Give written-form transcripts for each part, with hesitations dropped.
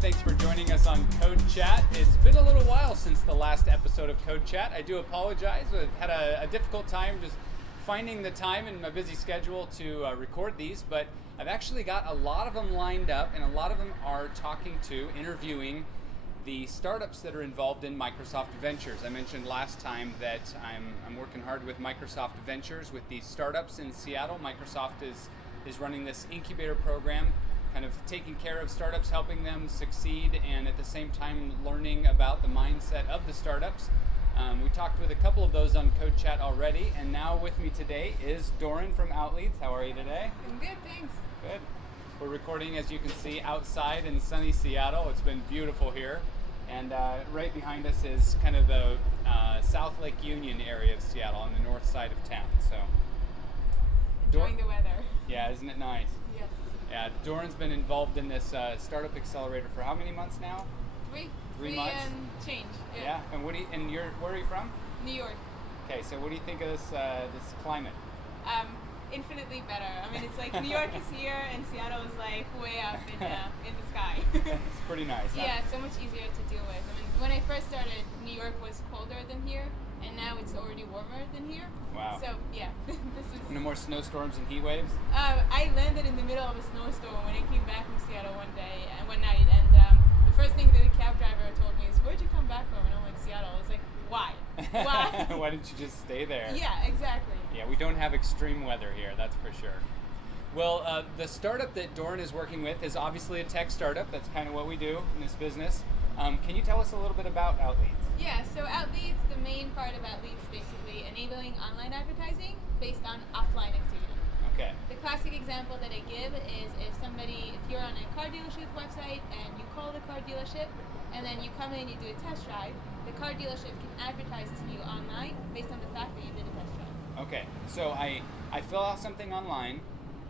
Thanks for joining us on CodeChat. It's been a little while since the last episode of CodeChat. I do apologize. I've had a difficult time just finding the time in my busy schedule to record these, but I've actually got a lot of them lined up, and a lot of them are interviewing the startups that are involved in Microsoft Ventures. I mentioned last time that I'm working hard with Microsoft Ventures with these startups in Seattle. Microsoft is running this incubator program, kind of taking care of startups, helping them succeed, and at the same time learning about the mindset of the startups. We talked with a couple of those on CodeChat already, and now with me today is Dorin from Outleads. How are you today? I'm good, thanks. Good. We're recording, as you can see, outside in sunny Seattle. It's been beautiful here. And right behind us is kind of the South Lake Union area of Seattle on the north side of town. So, enjoying the weather. Yeah, isn't it nice? Yes. Yeah, Dorin's been involved in this startup accelerator for how many months now? Three months. And change. Yeah. And where are you from? New York. Okay, so what do you think of this climate? Infinitely better. I mean, it's like New York is here and Seattle is like way up in the sky. It's pretty nice. Huh? Yeah, so much easier to deal with. I mean, when I first started, New York was colder than here, and now it's already warmer than here. Wow. So yeah, this is. No more snowstorms and heat waves? I landed in the middle of a snowstorm when I came back from Seattle one night, and the first thing that the cab driver told me is, "Where'd you come back from?" And I'm like, "Seattle." I was like, "Why? Why?" Why didn't you just stay there? Yeah, exactly. Yeah, we don't have extreme weather here, that's for sure. Well, the startup that Dorin is working with is obviously a tech startup. That's kind of what we do in this business. Can you tell us a little bit about Outleads? Yeah, so Outleads, the main part of Outleads is basically enabling online advertising based on offline activity. Okay. The classic example that I give is if you're on a car dealership website and you call the car dealership and then you come in and you do a test drive, the car dealership can advertise to you online based on the fact that you did a test drive. Okay, so I fill out something online,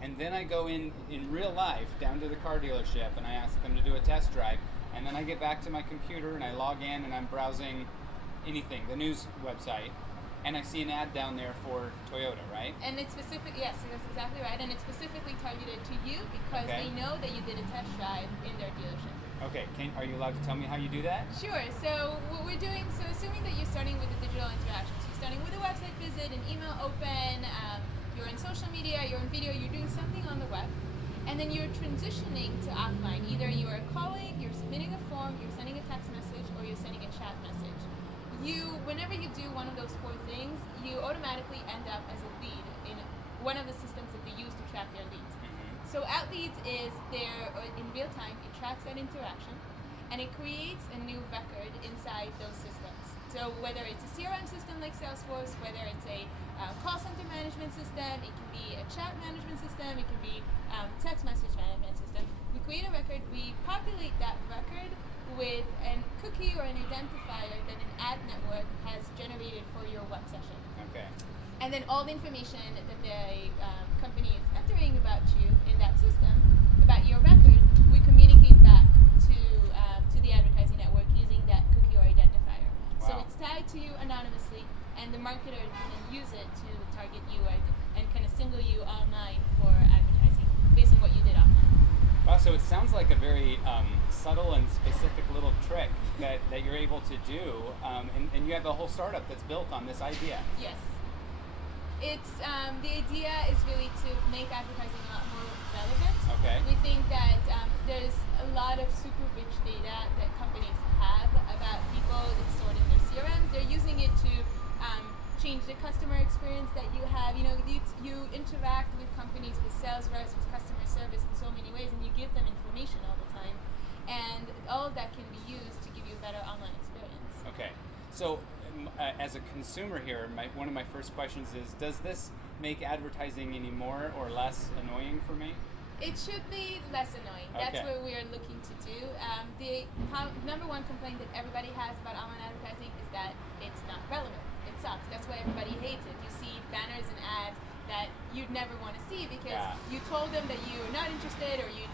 and then I go in real life down to the car dealership and I ask them to do a test drive, and then I get back to my computer and I log in and I'm browsing anything, the news website, and I see an ad down there for Toyota, right? And it's yes, that's exactly right, and it's specifically targeted to you because Okay. they know that you did a test drive in their dealership. Okay, are you allowed to tell me how you do that? Sure. So what we're doing, assuming that you're starting with the digital interactions, you're starting with a website visit, an email open, you're in social media, you're in video, you're doing something on the web, and then you're transitioning to offline. Either you are calling, you're submitting a form, you're sending a text message, or you're sending a chat message. Whenever you do one of those four things, you automatically end up as a lead in one of the systems that they use to track their leads. So Outleads is there in real time. It tracks that interaction, and it creates a new record inside those systems. So whether it's a CRM system like Salesforce, whether it's a call center management system, it can be a chat management system, it can be text message management system. We create a record, we populate that record with a cookie or an identifier that an ad network has generated for your web session. Okay. And then all the information that the company is entering about you in that system, about your record, we communicate back to the advertising network using that cookie or identifier. Wow. So it's tied to you anonymously, and the marketer can then use it to target you and kind of single you online for advertising based on what you did offline. Wow, so it sounds like a very subtle and specific little trick that you're able to do, and you have a whole startup that's built on this idea. Yes. It's the idea is really to make advertising a lot more relevant. Okay. We think that there's a lot of super rich data that companies have about people that's stored in their CRMs. They're using it to change the customer experience that you have. You interact with companies, with sales reps, with customer service in so many ways, and you give them information all the time. And all of that can be used to give you a better online experience. Okay. So as a consumer here, one of my first questions is, does this make advertising any more or less annoying for me? It should be less annoying. That's Okay. what we are looking to do. The number one complaint that everybody has about online advertising is that it's not relevant. It sucks. That's why everybody hates it. You see banners and ads that you'd never want to see because you told them that you're not interested, or you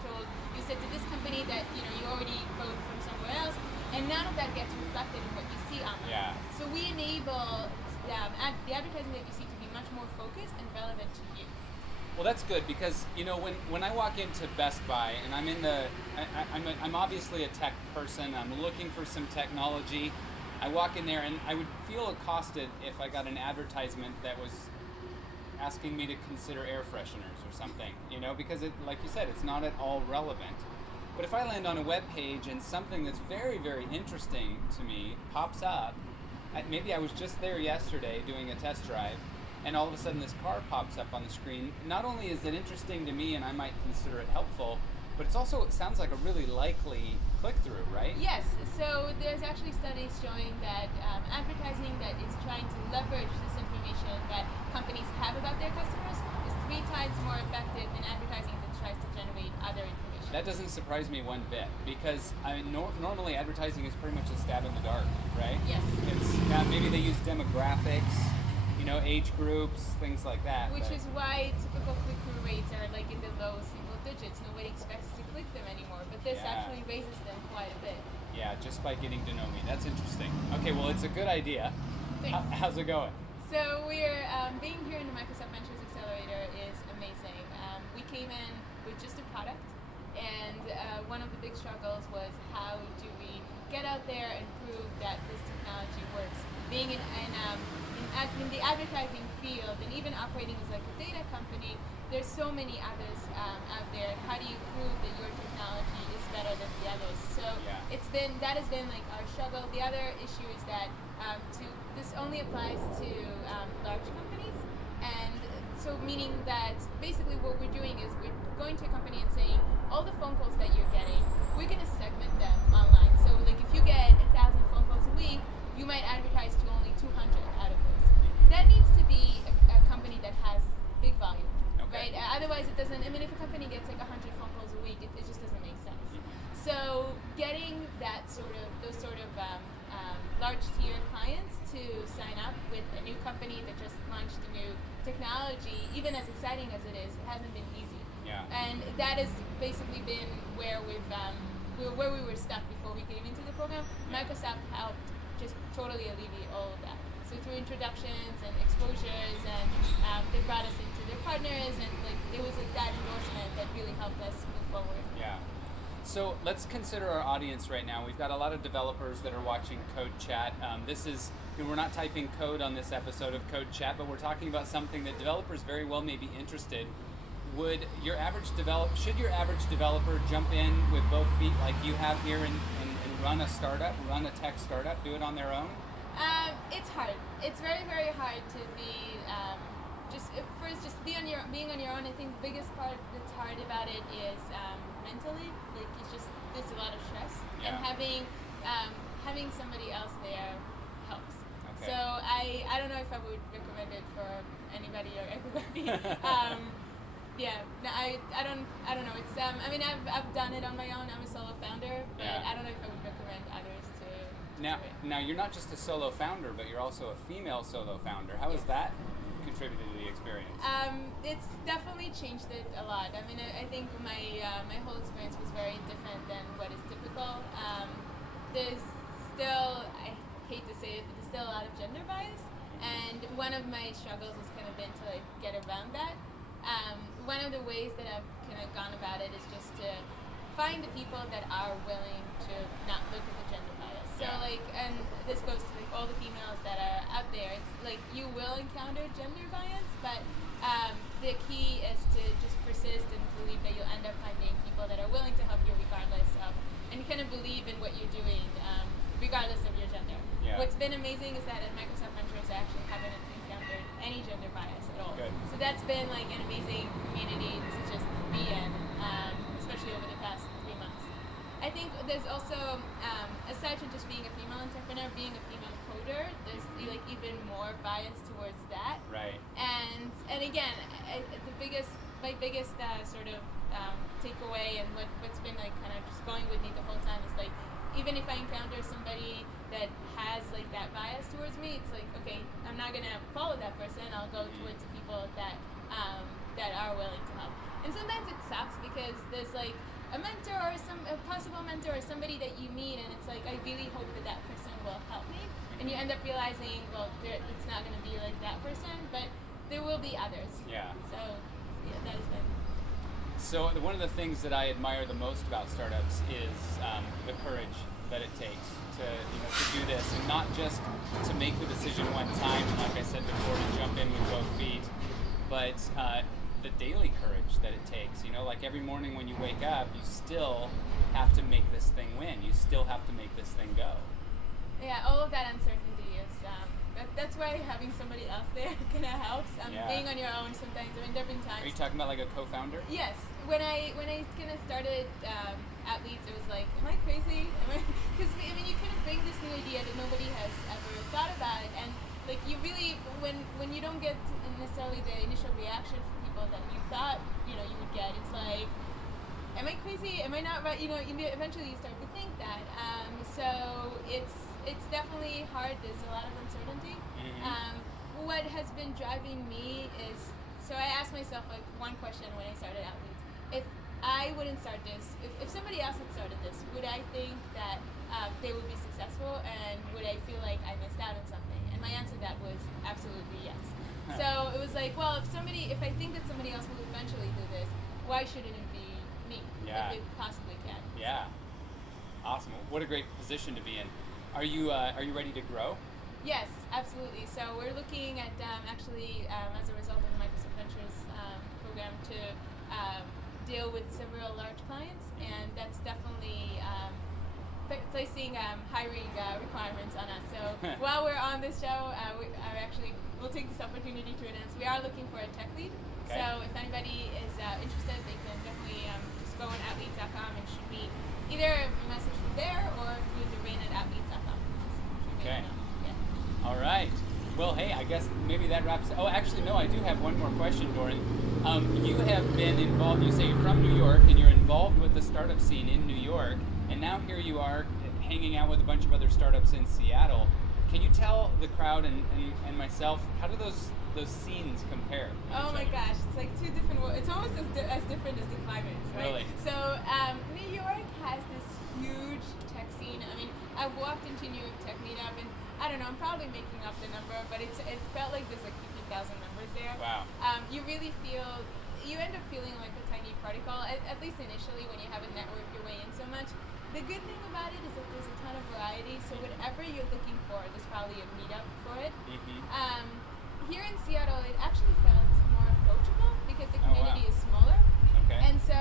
said to this company that you already bought from somewhere else, and none of that gets reflected in what you see online. Yeah. So we enable the advertising that you see to be much more focused and relevant to you. Well, that's good because when I walk into Best Buy and I'm in the I'm obviously a tech person. I'm looking for some technology. I walk in there and I would feel accosted if I got an advertisement that was asking me to consider air fresheners or something, because it, like you said, it's not at all relevant. But if I land on a web page and something that's very, very interesting to me pops up, maybe I was just there yesterday doing a test drive, and all of a sudden this car pops up on the screen. Not only is it interesting to me and I might consider it helpful, but it sounds like a really likely click-through, right? Yes, so there's actually studies showing that advertising that is trying to leverage this information that companies have about their customers is 3 times more effective than advertising that tries to generate other information. That doesn't surprise me one bit, because normally advertising is pretty much a stab in the dark, right? Yes. It's maybe they use demographics, age groups, things like that. Which is why typical click-through rates are like in the low single digits. Nobody expects to click them anymore, but this actually raises them quite a bit. Yeah, just by getting to know me. That's interesting. Okay, well, it's a good idea. Thanks. How's it going? So we're being here in the Microsoft Ventures Accelerator is amazing. We came in with just a product, and one of the big struggles was how do we get out there and prove that this technology works. Being in the advertising field and even operating as like a data company, there's so many others out there. How do you prove that your technology is better than the others? So that has been like our struggle. The other issue is that this only applies to large companies, and so meaning that basically what we're doing is we're going to a company and saying all the phone calls that you're getting, we're going to segment them online. So like if you get 1,000 phone calls a week, you might advertise to only 200 out of those. That needs to be a company that has big volume, right? Otherwise it doesn't, if a company gets like 100 phone calls a week, it just doesn't make sense. So getting those sort of large tier clients to sign up with a new company that just launched a new technology, even as exciting as it is, it hasn't been easy. Yeah. And that has basically been where we were stuck before we came into the program. Microsoft helped just totally alleviate all of that. So through introductions and exposures, and they brought us into their partners, and like it was like that endorsement that really helped us move forward. Yeah. So let's consider our audience right now. We've got a lot of developers that are watching CodeChat. This is, we're not typing code on this episode of CodeChat, but we're talking about something that developers very well may be interested. Should your average developer jump in with both feet like you have here and run a tech startup, do it on their own? It's hard. It's very, very hard to be being on your own. I think the biggest part that's hard about it is mentally. Like there's a lot of stress, and having somebody else there helps. Okay. So I don't know if I would recommend it for anybody or everybody. I don't know. It's I've done it on my own. I'm a solo founder, but I don't know if I would recommend others to. Now you're not just a solo founder, but you're also a female solo founder. How has that contributed to the experience? It's definitely changed it a lot. I think my whole experience was very different than what is typical. There's still, I hate to say it, but there's still a lot of gender bias, and one of my struggles has kind of been to like get around that. One of the ways that I've kind of gone about it is just to find the people that are willing to not look at the gender bias. So and this goes to like all the females that are out there. It's like you will encounter gender bias, but the key is to just persist and believe that you'll end up finding people that are willing to help you regardless of, and kind of believe in what you're doing regardless of your gender. Yeah. What's been amazing is that at Microsoft Ventures I actually haven't encountered any gender bias at all. Good. So that's been like an amazing community to just be in, especially over the past 3 months. I think there's also, aside from just being a female entrepreneur, being a female coder, there's like even more bias towards that. Right. And again, my biggest sort of takeaway, and what's been like kind of just going with me the whole time is like, even if I encounter somebody that has like that bias towards me, it's like, okay, I'm not gonna follow that person. I'll go towards the people that are willing to help. And sometimes it sucks because there's like a mentor or a possible mentor or somebody that you meet, and it's like, I really hope that person will help me. And you end up realizing, well, it's not going to be like that person, but there will be others. Yeah. So, yeah, that has been. So one of the things that I admire the most about startups is the courage that it takes to do this, and not just to make the decision one time, like I said before, to jump in with both feet, but the daily courage that it takes. Like every morning when you wake up, you still have to make this thing win. You still have to make this thing go. Yeah, all of that uncertainty is. That's why having somebody else there kind of helps. Being on your own sometimes. There have been times. Are you talking about like a co-founder? Yes. When I kind of started Outleads, it was like, am I crazy? Because you kind of bring this new idea that nobody has ever thought about, and like you really, when you don't get necessarily the initial reaction from people that you thought you would get, it's like, am I crazy? Am I not right? Eventually you start to think that. So it's definitely hard. There's a lot of uncertainty. Mm-hmm. What has been driving me is, so I asked myself like one question when I started Outleads. If I wouldn't start this, if somebody else had started this, would I think that they would be successful, and would I feel like I missed out on something? And my answer to that was absolutely yes. So it was like, well, if I think that somebody else will eventually do this, why shouldn't it be me? Yeah. If it possibly can. Yeah. Awesome. What a great position to be in. Are you ready to grow? Yes, absolutely. So we're looking at actually, as a result of the Microsoft Ventures program, to deal with several large clients, and that's definitely placing hiring requirements on us. So while we're on this show, we'll take this opportunity to announce we are looking for a tech lead. Okay. So if anybody is interested, they can definitely just go on outleads.com and shoot me either a message from there or through Dorin@outleads.com. Okay. Yeah. All right. Well, hey, I guess maybe that wraps. Oh, actually, no. I do have one more question, Dorin. You have been involved. You say you're from New York, and you're involved with the startup scene in New York, and now here you are hanging out with a bunch of other startups in Seattle. Can you tell the crowd and myself, how do those scenes compare? Oh my gosh, it's like two different worlds. It's almost as different as the climates, right? Really? So New York has this huge tech scene. I've walked into New York Tech Meetup, and I don't know, I'm probably making up the number, but it felt like there's like 15,000 members there. Wow. You end up feeling like a tiny particle, at least initially when you haven't networked your way in so much. The good thing about it is that there's a ton of variety, so whatever you're looking for, there's probably a meetup for it. Mm-hmm. Here in Seattle, it actually felt more approachable because the community is smaller. Okay. And so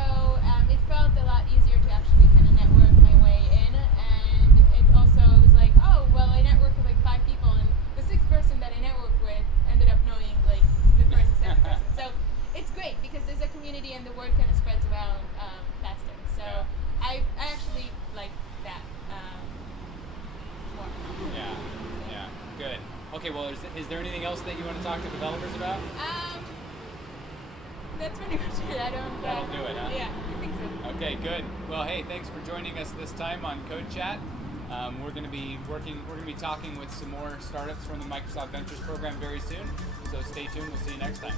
it felt a lot easier to actually kind of network my way in, and it also was like, oh, well, I networked with like 5 people, and the 6th person that I networked with ended up knowing like the first and 7th person. So it's great because there's a community and the word kind of spreads around faster. So I actually like that more. Yeah. Good. Okay. Well, is there anything else that you want to talk to developers about? That's pretty much it. That'll do it, huh? Yeah, I think so. Okay, good. Well, hey, thanks for joining us this time on CodeChat. We're going to be talking with some more startups from the Microsoft Ventures program very soon. So stay tuned. We'll see you next time.